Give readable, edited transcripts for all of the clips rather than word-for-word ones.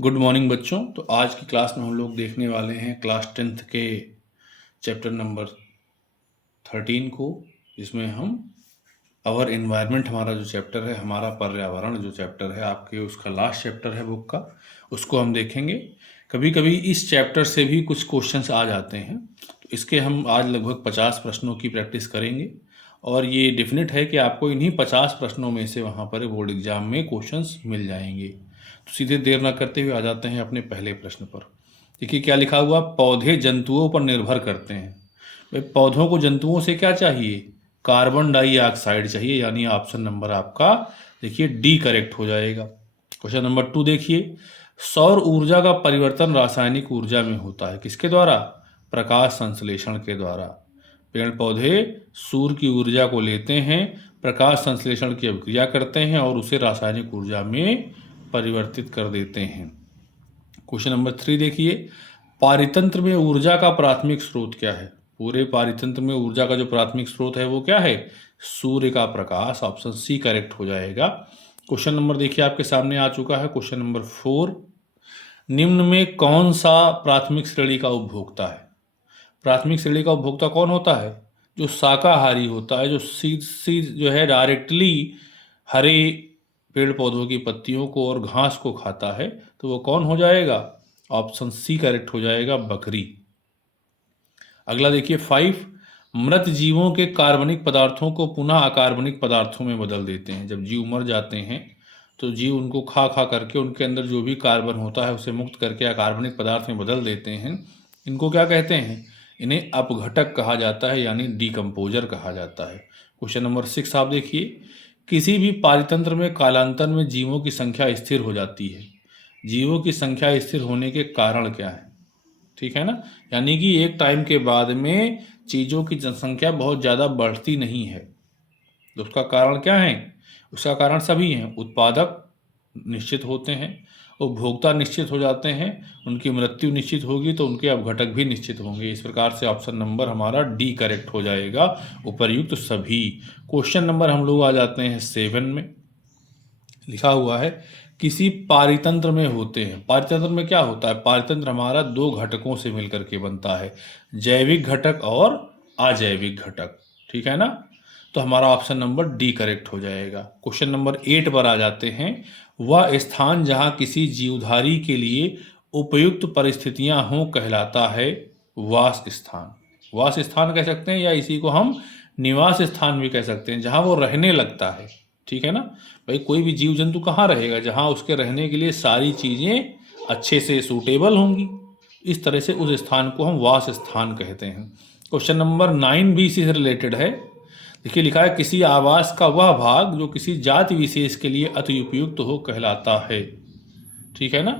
Good morning बच्चों। तो आज की क्लास में हम लोग देखने वाले हैं क्लास 10th के चैप्टर नंबर 13 को, जिसमें हम आवर एनवायरनमेंट, हमारा जो चैप्टर है, हमारा पर्यावरण जो चैप्टर है आपके, उसका लास्ट चैप्टर है बुक का, उसको हम देखेंगे। कभी कभी इस चैप्टर से भी कुछ क्वेश्चंस आ जाते हैं, तो इसके हम आज लगभग 50 प्रश्नों की प्रैक्टिस करेंगे और ये डेफिनेट है कि आपको इन्हीं 50 प्रश्नों में से वहाँ पर बोर्ड एग्जाम में क्वेश्चंस मिल जाएंगे। तो सीधे देर ना करते हुए आ जाते हैं अपने पहले प्रश्न पर। देखिए क्या लिखा हुआ, पौधे जंतुओं पर निर्भर करते हैं। भाई पौधों को जंतुओं से क्या चाहिए? कार्बन डाइऑक्साइड चाहिए, यानी ऑप्शन नंबर आपका देखिए डी करेक्ट हो जाएगा। क्वेश्चन नंबर 2 देखिए, सौर ऊर्जा का परिवर्तन रासायनिक ऊर्जा में होता है किसके द्वारा? प्रकाश संश्लेषण के द्वारा। पेड़ पौधे सूर्य की ऊर्जा को लेते हैं, प्रकाश संश्लेषण की अभिक्रिया करते हैं और उसे रासायनिक ऊर्जा में परिवर्तित कर देते हैं। क्वेश्चन नंबर 3 देखिए, पारितंत्र में ऊर्जा का प्राथमिक स्रोत क्या है? पूरे पारितंत्र में ऊर्जा का जो प्राथमिक स्रोत है वो क्या है? सूर्य का प्रकाश। ऑप्शन सी करेक्ट हो जाएगा। क्वेश्चन नंबर देखिए आपके सामने आ चुका है, क्वेश्चन नंबर 4, निम्न में कौन सा प्राथमिक श्रेणी का उपभोक्ता है? प्राथमिक श्रेणी का उपभोक्ता कौन होता है? जो शाकाहारी होता है, जो सीध जो है डायरेक्टली हरे पेड़ पौधों की पत्तियों को और घास को खाता है, तो वो कौन हो जाएगा? ऑप्शन सी करेक्ट हो जाएगा, बकरी। अगला देखिए 5, मृत जीवों के कार्बनिक पदार्थों को पुनः अकार्बनिक पदार्थों में बदल देते हैं। जब जीव मर जाते हैं तो जीव उनको खा खा करके उनके अंदर जो भी कार्बन होता है उसे मुक्त करके अकार्बनिक पदार्थ में बदल देते हैं। इनको क्या कहते हैं? इन्हें अपघटक कहा जाता है, यानी डिकम्पोजर कहा जाता है। क्वेश्चन नंबर 6 आप देखिए, किसी भी पारितंत्र में कालांतर में जीवों की संख्या स्थिर हो जाती है। जीवों की संख्या स्थिर होने के कारण क्या है? ठीक है ना, यानी कि एक टाइम के बाद में चीज़ों की जनसंख्या बहुत ज़्यादा बढ़ती नहीं है। तो उसका कारण क्या है? उसका कारण सभी हैं। उत्पादक निश्चित होते हैं, उपभोक्ता निश्चित हो जाते हैं, उनकी मृत्यु निश्चित होगी तो उनके अपघटक भी निश्चित होंगे। इस प्रकार से ऑप्शन नंबर हमारा डी करेक्ट हो जाएगा, उपर्युक्त सभी। क्वेश्चन नंबर हम लोग आ जाते हैं 7 में। लिखा हुआ है, किसी पारितंत्र में होते हैं। पारितंत्र में क्या होता है? पारितंत्र हमारा दो घटकों से मिलकर के बनता है, जैविक घटक और अजैविक घटक। ठीक है ना, तो हमारा ऑप्शन नंबर डी करेक्ट हो जाएगा। क्वेश्चन नंबर 8 पर आ जाते हैं, वह स्थान जहां किसी जीवधारी के लिए उपयुक्त परिस्थितियां हों कहलाता है वास स्थान। वास स्थान कह सकते हैं या इसी को हम निवास स्थान भी कह सकते हैं, जहां वो रहने लगता है। ठीक है ना भाई, कोई भी जीव जंतु कहाँ रहेगा? जहाँ उसके रहने के लिए सारी चीज़ें अच्छे से सूटेबल होंगी। इस तरह से उस स्थान को हम वास स्थान कहते हैं। क्वेश्चन नंबर 9 भी इसी से रिलेटेड है। देखिए लिखा है, किसी आवास का वह भाग जो किसी जाति विशेष के लिए अति उपयुक्त हो कहलाता है। ठीक है ना,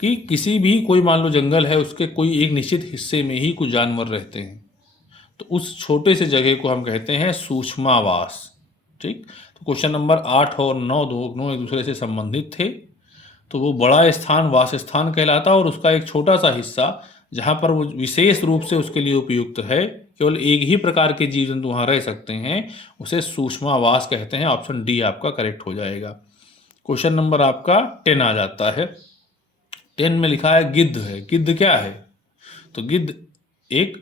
कि किसी भी, कोई मान लो जंगल है, उसके कोई एक निश्चित हिस्से में ही कुछ जानवर रहते हैं, तो उस छोटे से जगह को हम कहते हैं सूक्ष्मावास। ठीक, तो क्वेश्चन नंबर 8 और 9 दोनों एक दूसरे से संबंधित थे। तो वो बड़ा स्थान वास स्थान कहलाता और उसका एक छोटा सा हिस्सा जहाँ पर वो विशेष रूप से उसके लिए उपयुक्त है, केवल एक ही प्रकार के जीव जंतु वहाँ रह सकते हैं, उसे सूक्ष्मावास कहते हैं। ऑप्शन डी आपका करेक्ट हो जाएगा। क्वेश्चन नंबर आपका 10 आ जाता है। 10 में लिखा है, गिद्ध है। गिद्ध क्या है? तो गिद्ध एक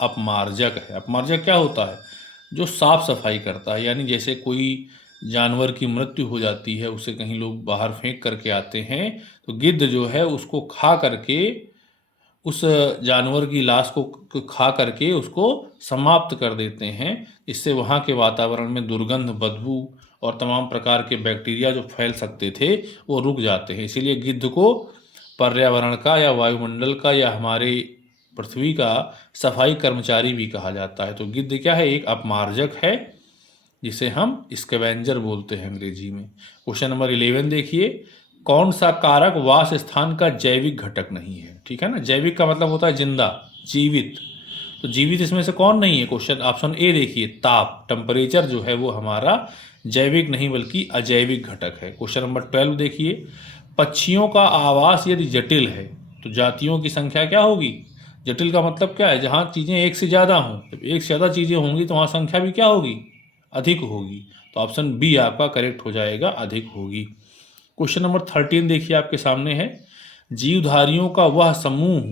अपमार्जक है। अपमार्जक क्या होता है? जो साफ सफाई करता है, यानी जैसे कोई जानवर की मृत्यु हो जाती है, उसे कहीं लोग बाहर फेंक करके आते हैं, तो गिद्ध जो है उसको खा करके, उस जानवर की लाश को खा करके उसको समाप्त कर देते हैं। इससे वहाँ के वातावरण में दुर्गंध, बदबू और तमाम प्रकार के बैक्टीरिया जो फैल सकते थे वो रुक जाते हैं। इसीलिए गिद्ध को पर्यावरण का या वायुमंडल का या हमारे पृथ्वी का सफाई कर्मचारी भी कहा जाता है। तो गिद्ध क्या है? एक अपमार्जक है, जिसे हम स्कैवेंजर बोलते हैं अंग्रेजी में। क्वेश्चन नंबर 11 देखिए, कौन सा कारक वास स्थान का जैविक घटक नहीं है? ठीक है ना, जैविक का मतलब होता है जिंदा, जीवित। तो जीवित इसमें से कौन नहीं है? क्वेश्चन ऑप्शन ए देखिए, ताप, टेम्परेचर जो है वो हमारा जैविक नहीं बल्कि अजैविक घटक है। क्वेश्चन नंबर 12 देखिए, पक्षियों का आवास यदि जटिल है तो जातियों की संख्या क्या होगी? जटिल का मतलब क्या है? जहाँ चीज़ें एक से ज़्यादा हों। जब एक से ज़्यादा चीज़ें होंगी तो वहाँ संख्या भी क्या होगी? अधिक होगी। तो ऑप्शन बी आपका करेक्ट हो जाएगा, अधिक होगी। क्वेश्चन नंबर 13 देखिए आपके सामने है, जीवधारियों का वह समूह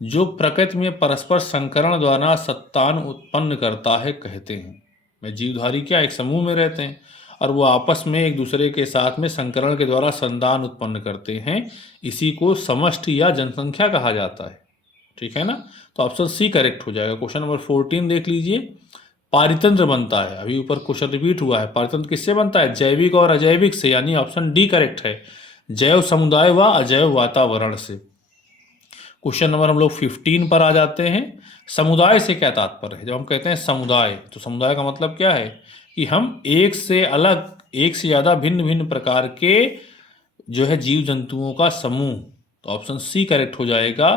जो प्रकृति में परस्पर संकरण द्वारा संतान उत्पन्न करता है कहते हैं। में जीवधारी क्या एक समूह में रहते हैं और वो आपस में एक दूसरे के साथ में संकरण के द्वारा संतान उत्पन्न करते हैं, इसी को समष्टि या जनसंख्या कहा जाता है। ठीक है ना, तो ऑप्शन सी करेक्ट हो जाएगा। क्वेश्चन नंबर 14 देख लीजिए, पारितंत्र बनता है, अभी ऊपर क्वेश्चन रिपीट हुआ है, पारितंत्र किससे बनता है, जैविक और अजैविक से, यानी ऑप्शन डी करेक्ट है, जैव समुदाय व अजैव वातावरण से। क्वेश्चन नंबर हम लोग 15 पर आ जाते हैं, समुदाय से क्या तात्पर्य है। जब हम कहते हैं समुदाय, तो समुदाय का मतलब क्या है कि हम एक से अलग, एक से ज़्यादा भिन्न भिन्न प्रकार के जो है जीव जंतुओं का समूह, तो ऑप्शन सी करेक्ट हो जाएगा।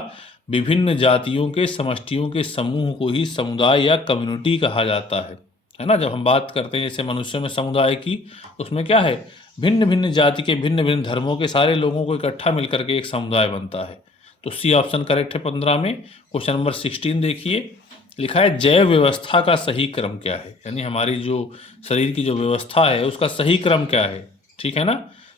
विभिन्न जातियों के समष्टियों के समूह को ही समुदाय या कम्युनिटी कहा जाता है ना। जब हम बात करते हैं जैसे मनुष्यों में समुदाय की, उसमें क्या है, भिन्न भिन्न जाति के भिन्न भिन्न धर्मों के सारे लोगों को इकट्ठा मिलकर के एक समुदाय बनता है, तो सी ऑप्शन करेक्ट है 15 में। क्वेश्चन नंबर 16 देखिए, लिखा है जैव व्यवस्था का सही क्रम क्या है, यानी हमारी जो शरीर की जो व्यवस्था है उसका सही क्रम क्या है। ठीक है ना,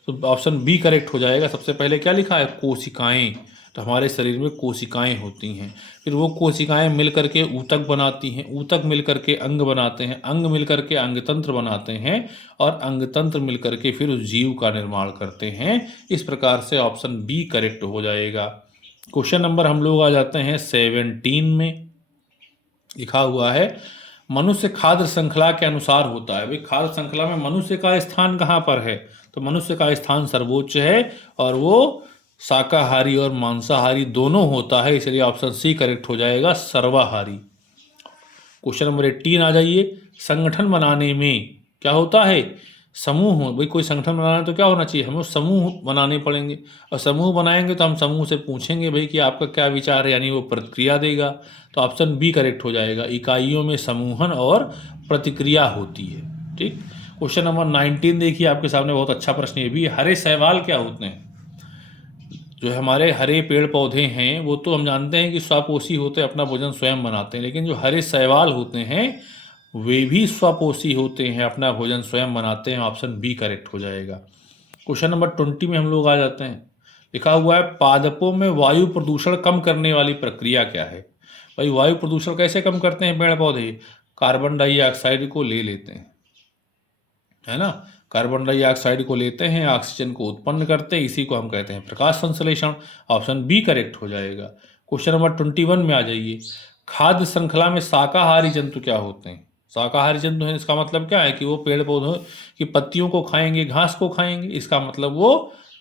तो ऑप्शन बी करेक्ट हो जाएगा। सबसे पहले क्या लिखा है, कोशिकाएं, तो हमारे शरीर में कोशिकाएं होती हैं, फिर वो कोशिकाएं मिल करके ऊतक बनाती हैं, ऊतक मिल करके अंग बनाते हैं, अंग मिल करके अंगतंत्र बनाते हैं, और अंगतंत्र मिल करके फिर उस जीव का निर्माण करते हैं। इस प्रकार से ऑप्शन बी करेक्ट हो जाएगा। क्वेश्चन नंबर हम लोग आ जाते हैं 17 में, लिखा हुआ है मनुष्य खाद्य श्रृंखला के अनुसार होता है। भाई खाद्य श्रृंखला में मनुष्य का स्थान कहाँ पर है, तो मनुष्य का स्थान सर्वोच्च है, और वो शाकाहारी और मांसाहारी दोनों होता है, इसलिए ऑप्शन सी करेक्ट हो जाएगा, सर्वाहारी। क्वेश्चन नंबर 18 आ जाइए, संगठन बनाने में क्या होता है, समूह हो। भाई कोई संगठन बनाना है तो क्या होना चाहिए, हमें समूह बनाने पड़ेंगे, और समूह बनाएंगे तो हम समूह से पूछेंगे भाई कि आपका क्या विचार है, यानी वो प्रतिक्रिया देगा, तो ऑप्शन बी करेक्ट हो जाएगा, इकाइयों में समूहन और प्रतिक्रिया होती है। ठीक, क्वेश्चन नंबर 19 देखिए आपके सामने, बहुत अच्छा प्रश्न ये भी, हरे शैवाल क्या होते हैं। जो हमारे हरे पेड़ पौधे हैं वो तो हम जानते हैं कि स्वपोषी होते हैं, अपना भोजन स्वयं बनाते हैं, लेकिन जो हरे शैवाल होते हैं वे भी स्वपोषी होते हैं, अपना भोजन स्वयं बनाते हैं, ऑप्शन बी करेक्ट हो जाएगा। क्वेश्चन नंबर 20 में हम लोग आ जाते हैं, लिखा हुआ है पादपों में वायु प्रदूषण कम करने वाली प्रक्रिया क्या है। भाई वायु प्रदूषण कैसे कम करते हैं पेड़ पौधे, कार्बन डाइऑक्साइड को ले लेते हैं, है ना, कार्बन डाइऑक्साइड को लेते हैं, ऑक्सीजन को उत्पन्न करते हैं, इसी को हम कहते हैं प्रकाश संश्लेषण, ऑप्शन बी करेक्ट हो जाएगा। क्वेश्चन नंबर 21 में आ जाइए, खाद्य श्रृंखला में शाकाहारी जंतु क्या होते हैं। शाकाहारी जंतु है, इसका मतलब क्या है कि वो पेड़ पौधों की पत्तियों को खाएंगे, घास को खाएंगे, इसका मतलब वो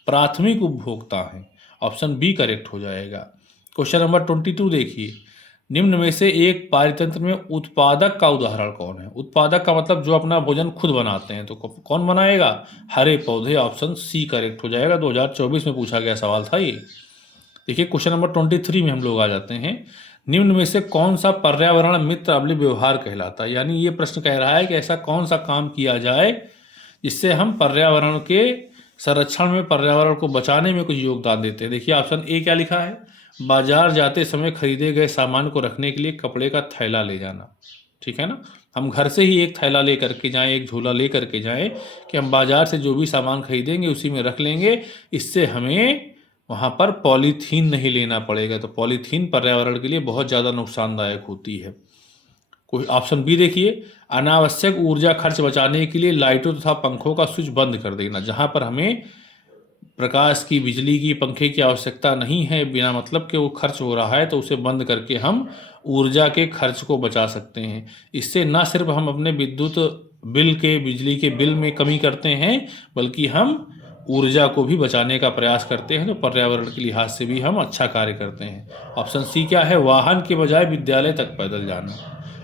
प्राथमिक उपभोक्ता हैं, ऑप्शन बी करेक्ट हो जाएगा। क्वेश्चन नंबर 22 देखिए, निम्न में से एक पारितंत्र में उत्पादक का उदाहरण कौन है। उत्पादक का मतलब जो अपना भोजन खुद बनाते हैं, तो कौन बनाएगा, हरे पौधे, ऑप्शन सी करेक्ट हो जाएगा। 2024 में पूछा गया सवाल था ये। देखिए क्वेश्चन नंबर 23 में हम लोग आ जाते हैं, निम्न में से कौन सा पर्यावरण मित्र अम्लीय व्यवहार कहलाता है, यानी ये प्रश्न कह रहा है कि ऐसा कौन सा काम किया जाए जिससे हम पर्यावरण के संरक्षण में, पर्यावरण को बचाने में कुछ योगदान देते हैं। देखिए ऑप्शन ए क्या लिखा है, बाजार जाते समय खरीदे गए सामान को रखने के लिए कपड़े का थैला ले जाना। ठीक है ना, हम घर से ही एक थैला ले करके जाएं, एक झोला ले करके जाएं कि हम बाजार से जो भी सामान खरीदेंगे उसी में रख लेंगे, इससे हमें वहाँ पर पॉलीथीन नहीं लेना पड़ेगा। तो पॉलीथीन पर्यावरण के लिए बहुत ज़्यादा नुकसानदायक होती है। कोई ऑप्शन बी देखिए, अनावश्यक ऊर्जा खर्च बचाने के लिए लाइटों तथा पंखों का स्विच बंद कर देना। जहाँ पर हमें प्रकाश की, बिजली की, पंखे की आवश्यकता नहीं है, बिना मतलब के वो खर्च हो रहा है, तो उसे बंद करके हम ऊर्जा के खर्च को बचा सकते हैं। इससे न सिर्फ हम अपने विद्युत बिल के, बिजली के बिल में कमी करते हैं, बल्कि हम ऊर्जा को भी बचाने का प्रयास करते हैं, तो पर्यावरण के लिहाज से भी हम अच्छा कार्य करते हैं। ऑप्शन सी क्या है, वाहन के बजाय विद्यालय तक पैदल जाना।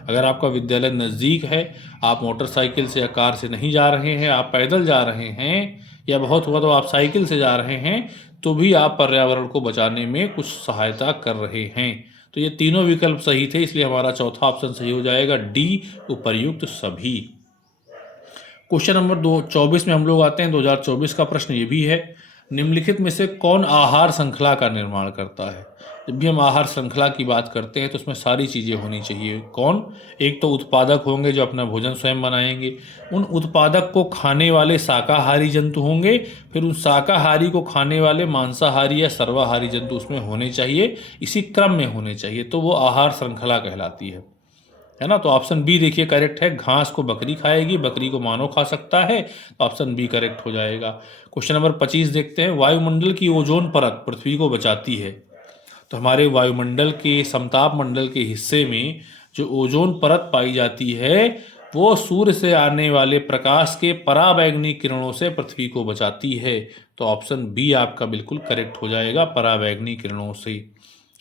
अगर आपका विद्यालय नज़दीक है, आप मोटरसाइकिल से या कार से नहीं जा रहे हैं, आप पैदल जा रहे हैं, या बहुत हुआ तो आप साइकिल से जा रहे हैं, तो भी आप पर्यावरण को बचाने में कुछ सहायता कर रहे हैं। तो ये तीनों विकल्प सही थे, इसलिए हमारा चौथा ऑप्शन सही हो जाएगा, डी उपर्युक्त सभी। क्वेश्चन नंबर 24 में हम लोग आते हैं, 2024 का प्रश्न ये भी है, निम्नलिखित में से कौन आहार श्रृंखला का निर्माण करता है? जब भी हम आहार श्रृंखला की बात करते हैं तो उसमें सारी चीज़ें होनी चाहिए। कौन? एक तो उत्पादक होंगे जो अपना भोजन स्वयं बनाएंगे, उन उत्पादक को खाने वाले शाकाहारी जंतु होंगे, फिर उन शाकाहारी को खाने वाले मांसाहारी या सर्वाहारी जंतु उसमें होने चाहिए, इसी क्रम में होने चाहिए, तो वो आहार श्रृंखला कहलाती है ना। तो ऑप्शन बी देखिए करेक्ट है, घास को बकरी खाएगी, बकरी को मानव खा सकता है, तो ऑप्शन बी करेक्ट हो जाएगा। क्वेश्चन नंबर 25 देखते हैं, वायुमंडल की ओजोन परत पृथ्वी को बचाती है। तो हमारे वायुमंडल के समताप मंडल के हिस्से में जो ओजोन परत पाई जाती है वो सूर्य से आने वाले प्रकाश के पराबैंगनी किरणों से पृथ्वी को बचाती है। तो ऑप्शन बी आपका बिल्कुल करेक्ट हो जाएगा, पराबैंगनी किरणों से।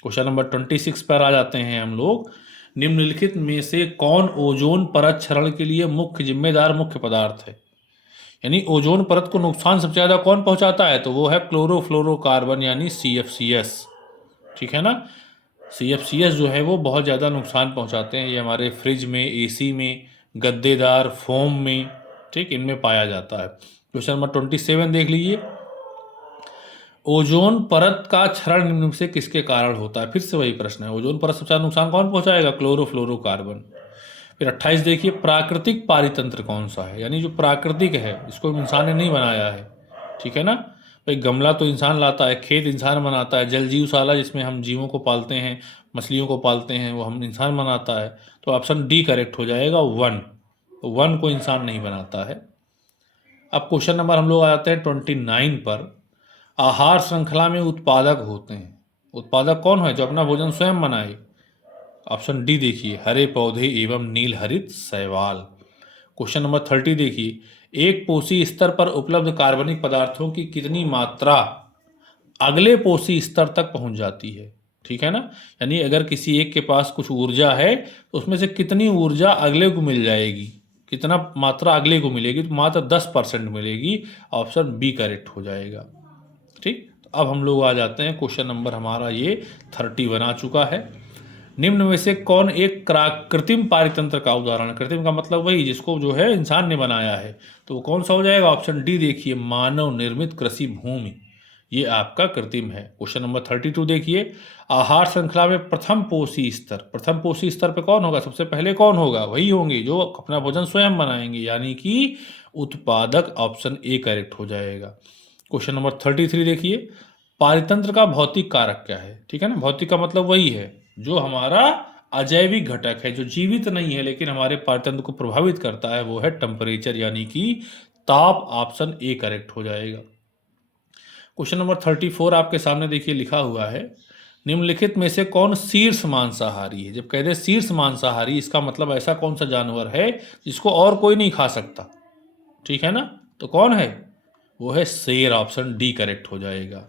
क्वेश्चन नंबर 26 पर आ जाते हैं हम लोग, निम्नलिखित में से कौन ओजोन परत क्षरण के लिए जिम्मेदार मुख्य पदार्थ है? यानी ओजोन परत को नुकसान सबसे ज़्यादा कौन पहुंचाता है? तो वो है क्लोरोफ्लोरोकार्बन यानी CFCS। ठीक है ना। CFCS जो है वो बहुत ज़्यादा नुकसान पहुंचाते हैं। ये हमारे फ्रिज में, AC में, गद्देदार फोम में, ठीक, इनमें पाया जाता है। क्वेश्चन नंबर 27 देख लीजिए, ओजोन परत का क्षरण निम्न से किसके कारण होता है? फिर से वही प्रश्न है, ओजोन परत सबसे ज़्यादा नुकसान कौन पहुंचाएगा? क्लोरोफ्लोरोकार्बन। फिर 28 देखिए, प्राकृतिक पारितंत्र कौन सा है? यानी जो प्राकृतिक है, इसको इंसान ने नहीं बनाया है, ठीक है ना। भाई गमला तो इंसान लाता है, खेत इंसान बनाता है, जल जीवशाला जिसमें हम जीवों को पालते हैं, मछलियों को पालते हैं, वो हम इंसान बनाता है। तो ऑप्शन डी करेक्ट हो जाएगा, वन। वन को इंसान नहीं बनाता है। अब क्वेश्चन नंबर हम लोग आ जाते हैं 29 पर, आहार श्रृंखला में उत्पादक होते हैं। उत्पादक कौन है? जो अपना भोजन स्वयं बनाए। ऑप्शन डी देखिए, हरे पौधे एवं नील हरित शैवाल। क्वेश्चन नंबर 30 देखिए, एक पोषी स्तर पर उपलब्ध कार्बनिक पदार्थों की कितनी मात्रा अगले पोषी स्तर तक पहुंच जाती है? ठीक है ना। यानी अगर किसी एक के पास कुछ ऊर्जा है तो उसमें से कितनी ऊर्जा अगले को मिल जाएगी, कितना मात्रा अगले को मिलेगी? तो मात्र 10% मिलेगी। ऑप्शन बी करेक्ट हो जाएगा। ठीक, तो अब हम लोग आ जाते हैं, क्वेश्चन नंबर हमारा ये 30 बना चुका है। निम्न में से कौन एक कृत्रिम पारितंत्र का उदाहरण है? कृत्रिम का मतलब वही जिसको जो है इंसान ने बनाया है, तो वो कौन सा हो जाएगा? ऑप्शन डी देखिए, मानव निर्मित कृषि भूमि, ये आपका कृत्रिम है। क्वेश्चन नंबर 32 देखिए, आहार श्रृंखला में प्रथम पोषी स्तर पे कौन होगा? सबसे पहले कौन होगा? वही होंगे जो अपना भोजन स्वयं बनाएंगे, यानी कि उत्पादक। ऑप्शन ए करेक्ट हो जाएगा। क्वेश्चन नंबर 33 देखिए, पारितंत्र का भौतिक कारक क्या है? ठीक है ना, भौतिक का मतलब वही है जो हमारा अजैविक घटक है, जो जीवित नहीं है लेकिन हमारे पारितंत्र को प्रभावित करता है, वो है टेम्परेचर यानी कि ताप। ऑप्शन ए करेक्ट हो जाएगा। क्वेश्चन नंबर 34 आपके सामने देखिए लिखा हुआ है, निम्नलिखित में से कौन शीर्ष मांसाहारी है? जब कहते हैं शीर्ष मांसाहारी, इसका मतलब ऐसा कौन सा जानवर है जिसको और कोई नहीं खा सकता? ठीक है ना, तो कौन है? वो है शेर। ऑप्शन डी करेक्ट हो जाएगा।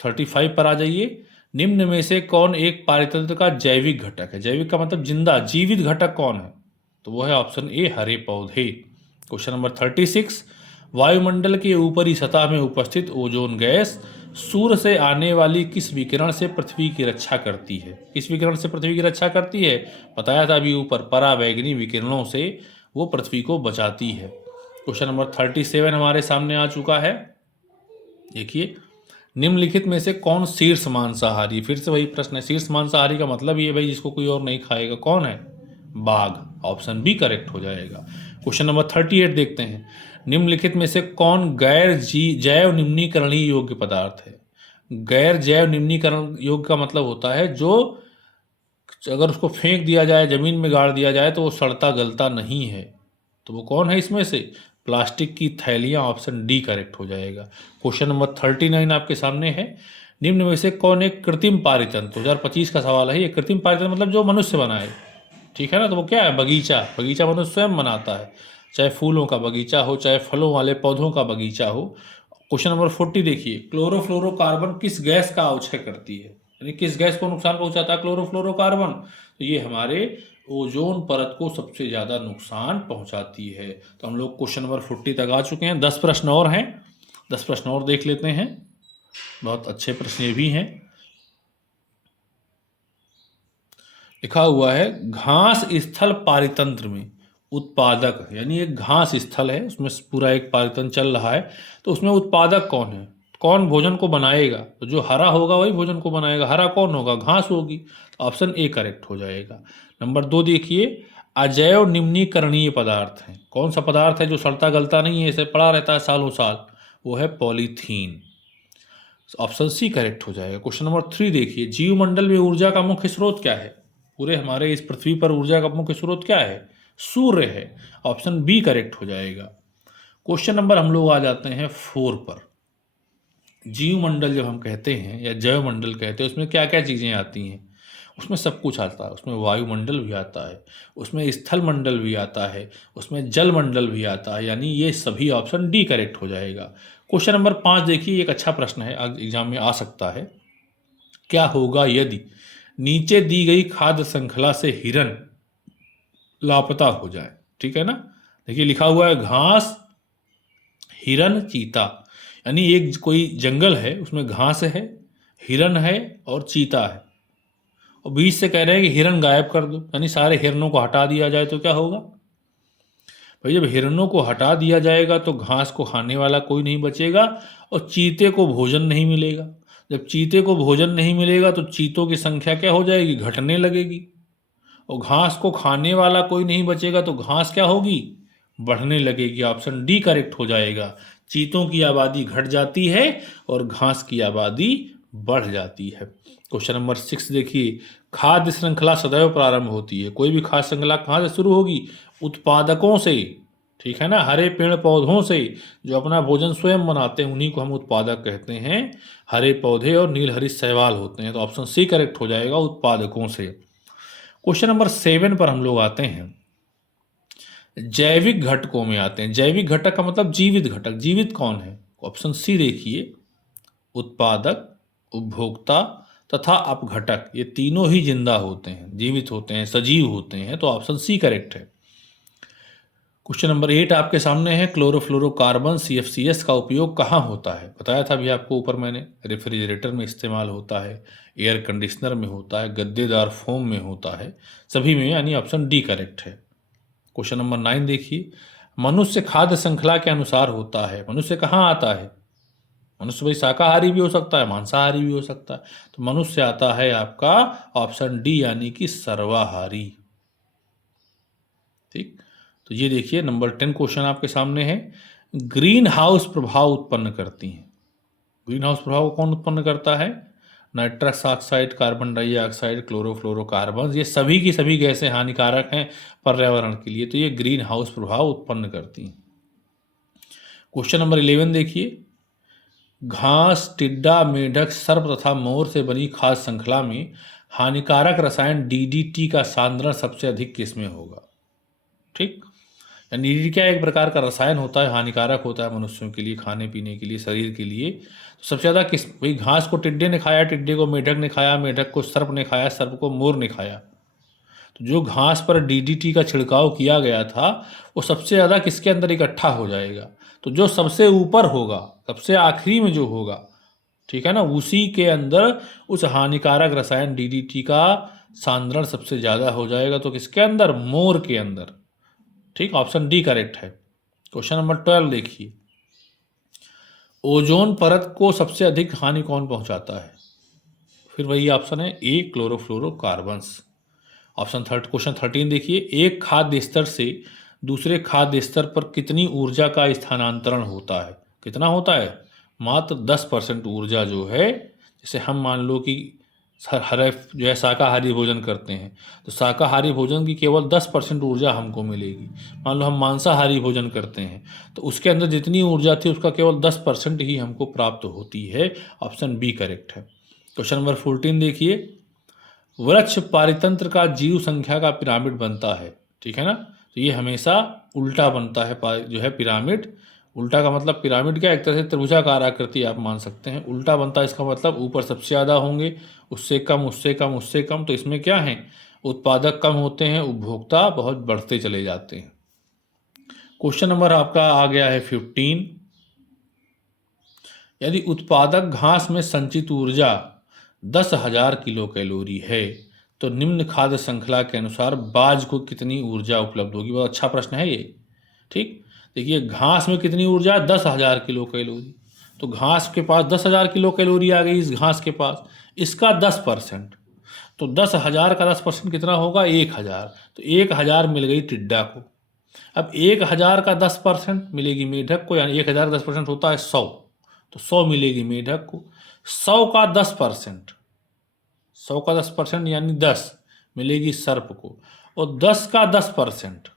35 पर आ जाइए, निम्न में से कौन एक पारितंत्र का जैविक घटक है? जैविक का मतलब जिंदा, जीवित घटक कौन है? तो वो है ऑप्शन ए, हरे पौधे। क्वेश्चन नंबर 36, वायुमंडल के ऊपरी सतह में उपस्थित ओजोन गैस सूर्य से आने वाली किस विकिरण से पृथ्वी की रक्षा करती है? किस विकिरण से पृथ्वी की रक्षा करती है? बताया था अभी ऊपर, पराबैंगनी विकिरणों से वो पृथ्वी को बचाती है। क्वेश्चन नंबर 37 हमारे सामने आ चुका है। देखिए, निम्नलिखित में से कौन शीर्ष मांसाहारी? फिर से वही प्रश्न है, शीर्ष मांसाहारी का मतलब ये भाई जिसको कोई और नहीं खाएगा। कौन है? बाघ। ऑप्शन बी करेक्ट हो जाएगा। क्वेश्चन नंबर 38 देखते हैं, निम्नलिखित में से कौन गैर जैव निम्नीकरणीय योग्य पदार्थ है? गैर जैव निम्नीकरण योग्य का मतलब होता है जो अगर उसको फेंक दिया जाए, जमीन में गाड़ दिया जाए तो वो सड़ता गलता नहीं है। तो वो कौन है इसमें से? प्लास्टिक की थैलियां। ऑप्शन डी करेक्ट हो जाएगा। क्वेश्चन नंबर 39 आपके सामने है, निम्न में से कौन एक कृत्रिम पारितंत्र? 2025 का सवाल है ये। कृत्रिम पारितंत्र मतलब जो मनुष्य बनाए, ठीक है ना। तो वो क्या है? बगीचा। बगीचा मनुष्य स्वयं बनाता है, चाहे फूलों का बगीचा हो, चाहे फलों वाले पौधों का बगीचा हो। क्वेश्चन नंबर 40 देखिए, क्लोरोफ्लोरोकार्बन किस गैस का अवक्षय करती है? यानी किस गैस को नुकसान पहुंचाता है क्लोरोफ्लोरोकार्बन? तो ये हमारे ओजोन परत को सबसे ज़्यादा नुकसान पहुंचाती है। तो हम लोग क्वेश्चन नंबर 40 तक आ चुके हैं। 10 प्रश्न और हैं, 10 प्रश्न और देख लेते हैं। बहुत अच्छे प्रश्न ये भी हैं। लिखा हुआ है, घास स्थल पारितंत्र में उत्पादक यानी एक घास स्थल है, उसमें पूरा एक पायतन चल रहा है, तो उसमें उत्पादक कौन है, कौन भोजन को बनाएगा, तो जो हरा होगा वही भोजन को बनाएगा। हरा कौन होगा, घास होगी। ऑप्शन ए करेक्ट हो जाएगा। नंबर 2 देखिए, अजैव निम्नीकरणीय पदार्थ है। कौन सा पदार्थ है जो सड़ता गलता नहीं है, इसे पड़ा रहता है सालों साल, वो है पॉलीथीन। ऑप्शन सी करेक्ट हो जाएगा। क्वेश्चन नंबर 3 देखिए, जीवमंडल में ऊर्जा का मुख्य स्रोत क्या है। पूरे हमारे इस पृथ्वी पर ऊर्जा का मुख्य स्रोत क्या है, सूर्य है। ऑप्शन बी करेक्ट हो जाएगा। क्वेश्चन नंबर हम लोग आ जाते हैं 4 पर। जीवमंडल जब हम कहते हैं या जैवमंडल कहते हैं, उसमें क्या क्या चीज़ें आती हैं। उसमें सब कुछ आता है। उसमें वायुमंडल भी आता है, उसमें स्थल मंडल भी आता है, उसमें जल मंडल भी आता है, यानी ये सभी ऑप्शन डी करेक्ट हो जाएगा। क्वेश्चन नंबर 5 देखिए, एक अच्छा प्रश्न है, एग्जाम में आ सकता है। क्या होगा यदि नीचे दी गई खाद्य श्रृंखला से हिरन लापता हो जाए। ठीक है ना, देखिए लिखा हुआ है घास, हिरन, चीता। यानी एक कोई जंगल है, उसमें घास है, हिरन है और चीता है, और बीच से कह रहे हैं कि हिरन गायब कर दो, यानी सारे हिरनों को हटा दिया जाए, तो क्या होगा भाई। जब हिरनों को हटा दिया जाएगा तो घास को खाने वाला कोई नहीं बचेगा और चीते को भोजन नहीं मिलेगा। जब चीते को भोजन नहीं मिलेगा तो चीतों की संख्या क्या हो जाएगी, घटने लगेगी। और घास को खाने वाला कोई नहीं बचेगा तो घास क्या होगी, बढ़ने लगेगी। ऑप्शन डी करेक्ट हो जाएगा। चीतों की आबादी घट जाती है और घास की आबादी बढ़ जाती है। क्वेश्चन नंबर 6 देखिए, खाद्य श्रृंखला सदैव प्रारंभ होती है। कोई भी खाद्य श्रृंखला कहाँ से शुरू होगी, उत्पादकों से। ठीक है ना, हरे पेड़ पौधों से जो अपना भोजन स्वयं बनाते हैं, उन्हीं को हम उत्पादक कहते हैं। हरे पौधे और नीलहरी शैवाल होते हैं, तो ऑप्शन सी करेक्ट हो जाएगा, उत्पादकों से। क्वेश्चन नंबर 7 पर हम लोग आते हैं, जैविक घटकों में आते हैं। जैविक घटक का मतलब जीवित घटक। जीवित कौन है, ऑप्शन सी देखिए, उत्पादक, उपभोक्ता तथा अपघटक, ये तीनों ही जिंदा होते हैं, जीवित होते हैं, सजीव होते हैं, तो ऑप्शन सी करेक्ट है। क्वेश्चन नंबर 8 आपके सामने है, क्लोरोफ्लोरोकार्बन CFCS का उपयोग कहाँ होता है। बताया था अभी आपको ऊपर मैंने, रेफ्रिजरेटर में इस्तेमाल होता है, एयर कंडीशनर में होता है, गद्देदार फोम में होता है, सभी में, यानी ऑप्शन डी करेक्ट है। क्वेश्चन नंबर 9 देखिए, मनुष्य खाद्य श्रृंखला के अनुसार होता है। मनुष्य कहाँ आता है, मनुष्य भाई शाकाहारी भी हो सकता है, मांसाहारी भी हो सकता है, तो मनुष्य आता है आपका ऑप्शन डी, यानी कि सर्वाहारी। ठीक, तो ये देखिए नंबर 10 क्वेश्चन आपके सामने है, ग्रीन हाउस प्रभाव उत्पन्न करती हैं। ग्रीन हाउस प्रभाव को कौन उत्पन्न करता है, nitrous oxide, carbon dioxide, chlorofluorocarbon, ये सभी की सभी गैसें हानिकारक हैं पर्यावरण के लिए, तो ये ग्रीन हाउस प्रभाव उत्पन्न करती हैं। क्वेश्चन नंबर 11 देखिए, घास, टिड्डा, मेढक, सर्प तथा मोर से बनी खाद्य श्रृंखला में हानिकारक रसायन DDT का सांद्रण सबसे अधिक किसमें होगा। ठीक, DDT क्या एक प्रकार का रसायन होता है, हानिकारक होता है मनुष्यों के लिए, खाने पीने के लिए, शरीर के लिए। तो सबसे ज़्यादा किस, भाई घास को टिड्डे ने खाया, टिड्डे को मेढक ने खाया, मेढक को सर्प ने खाया, सर्प को मोर ने खाया। तो जो घास पर DDT का छिड़काव किया गया था वो सबसे ज़्यादा किसके अंदर इकट्ठा हो जाएगा, तो जो सबसे ऊपर होगा, सबसे आखिरी में जो होगा, ठीक है ना, उसी के अंदर उस हानिकारक रसायन DDT का सांद्रण सबसे ज़्यादा हो जाएगा। तो किसके अंदर, मोर के अंदर। ठीक, ऑप्शन डी करेक्ट है। क्वेश्चन नंबर 12 देखिए, ओजोन परत को सबसे अधिक हानि कौन पहुंचाता है। फिर वही ऑप्शन है ए, क्लोरोफ्लोरोकार्बन्स। ऑप्शन क्वेश्चन 13 देखिए, एक खाद्य स्तर से दूसरे खाद्य स्तर पर कितनी ऊर्जा का स्थानांतरण होता है। कितना होता है, मात्र 10% ऊर्जा जो है। जैसे हम मान लो कि हरे जो है शाकाहारी भोजन करते हैं, तो शाकाहारी भोजन की केवल 10% ऊर्जा हमको मिलेगी। मान लो हम मांसाहारी भोजन करते हैं, तो उसके अंदर जितनी ऊर्जा थी उसका केवल 10% ही हमको प्राप्त होती है। ऑप्शन बी करेक्ट है। क्वेश्चन नंबर 14 देखिए, वृक्ष पारितंत्र का जीव संख्या का पिरामिड बनता है। ठीक है ना, तो ये हमेशा उल्टा बनता है, जो है पिरामिड। उल्टा का मतलब, पिरामिड क्या, एक तरह से त्रिभुजाकार आकृति आप मान सकते हैं। उल्टा बनता है इसका मतलब ऊपर सबसे ज़्यादा होंगे, उससे कम, उससे कम, उससे कम। तो इसमें क्या है, उत्पादक कम होते हैं, उपभोक्ता बहुत बढ़ते चले जाते हैं। क्वेश्चन नंबर आपका आ गया है 15, यदि उत्पादक घास में संचित ऊर्जा 10,000 किलो कैलोरी है तो निम्न खाद्य श्रृंखला के अनुसार बाज को कितनी ऊर्जा उपलब्ध होगी। बहुत अच्छा प्रश्न है ये। ठीक, देखिए घास में कितनी ऊर्जा है, 10,000 किलो कैलोरी। तो घास के पास 10,000 किलो कैलोरी आ गई इस घास के पास, इसका 10%, तो 10,000 का 10% कितना होगा, 1,000। तो 1,000 मिल गई टिड्डा को। अब 1,000 का 10% मिलेगी मेढक को, यानी 1,000 का 10% होता है 100, तो 100 मिलेगी मेढक को। 100 का 10%, 100 का 10% यानी 10 मिलेगी सर्प को, और 10 का 10%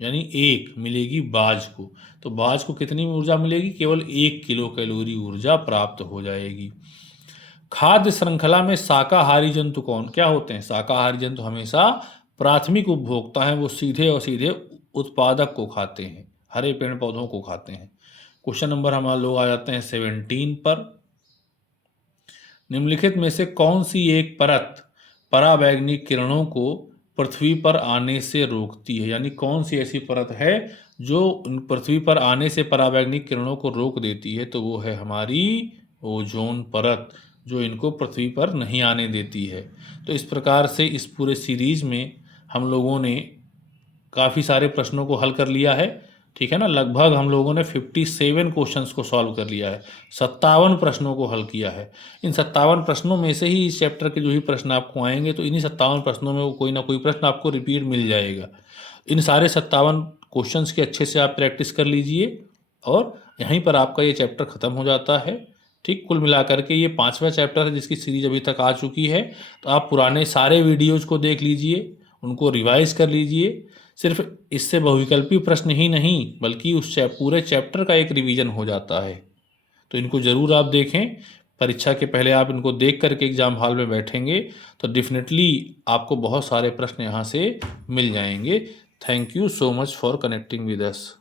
यानी 1 मिलेगी बाज को। तो बाज को कितनी ऊर्जा मिलेगी, केवल 1 किलो कैलोरी ऊर्जा प्राप्त हो जाएगी। खाद्य श्रृंखला में शाकाहारी जंतु कौन क्या होते हैं। शाकाहारी जंतु हमेशा प्राथमिक उपभोक्ता हैं, वो सीधे और सीधे उत्पादक को खाते हैं, हरे पेड़ पौधों को खाते हैं। क्वेश्चन नंबर हमारे लोग आ जाते हैं 17 पर। निम्नलिखित में से कौन सी एक परत पराबैंगनी किरणों को पृथ्वी पर आने से रोकती है, यानी कौन सी ऐसी परत है जो पृथ्वी पर आने से पराबैंगनी किरणों को रोक देती है। तो वो है हमारी ओजोन परत, जो इनको पृथ्वी पर नहीं आने देती है। तो इस प्रकार से इस पूरे सीरीज में हम लोगों ने काफ़ी सारे प्रश्नों को हल कर लिया है। ठीक है ना, लगभग हम लोगों ने 57 क्वेश्चंस को सॉल्व कर लिया है, 57 प्रश्नों को हल किया है। इन 57 प्रश्नों में से ही इस चैप्टर के जो ही प्रश्न आपको आएंगे, तो इन्हीं 57 प्रश्नों में कोई ना कोई प्रश्न आपको रिपीट मिल जाएगा। इन सारे 57 क्वेश्चंस की अच्छे से आप प्रैक्टिस कर लीजिए, और यहीं पर आपका ये चैप्टर ख़त्म हो जाता है। ठीक, कुल मिलाकर के ये 5वां चैप्टर है जिसकी सीरीज अभी तक आ चुकी है। तो आप पुराने सारे वीडियोज़ को देख लीजिए, उनको रिवाइज कर लीजिए। सिर्फ इससे बहुविकल्पी प्रश्न ही नहीं, बल्कि उस पूरे चैप्टर का एक रिवीजन हो जाता है। तो इनको ज़रूर आप देखें। परीक्षा के पहले आप इनको देख करके एग्ज़ाम हॉल में बैठेंगे तो डेफिनेटली आपको बहुत सारे प्रश्न यहाँ से मिल जाएंगे। Thank you so much for connecting with us.